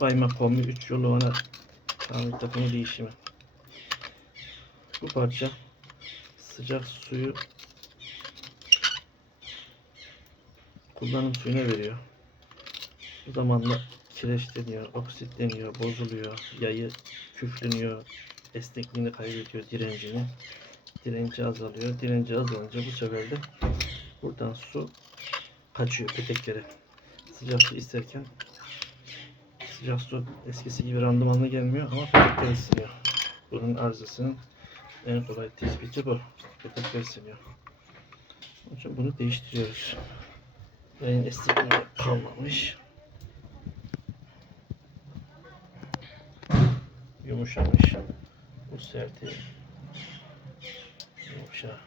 Baymak kombi 3 yolu ona tamir takımı değişimi. Bu parça sıcak suyu kullanım suyuna veriyor. Bu zamanla kireçleniyor, oksitleniyor, bozuluyor, yayı küfleniyor, esnekliğini kaybediyor, direncini. Direnci azalıyor. Direnci azalınca bu sefer de buradan su kaçıyor peteklere. Sıcak su isterken sıcak su eskisi gibi randımanlı gelmiyor ama petekler ısınıyor. Bunun arızasının en kolay tespiti bu. Petekler ısınıyor. Onun için bunu değiştiriyoruz. Rayın esnekliği kalmamış. Yumuşamış. Bu serti yumuşa.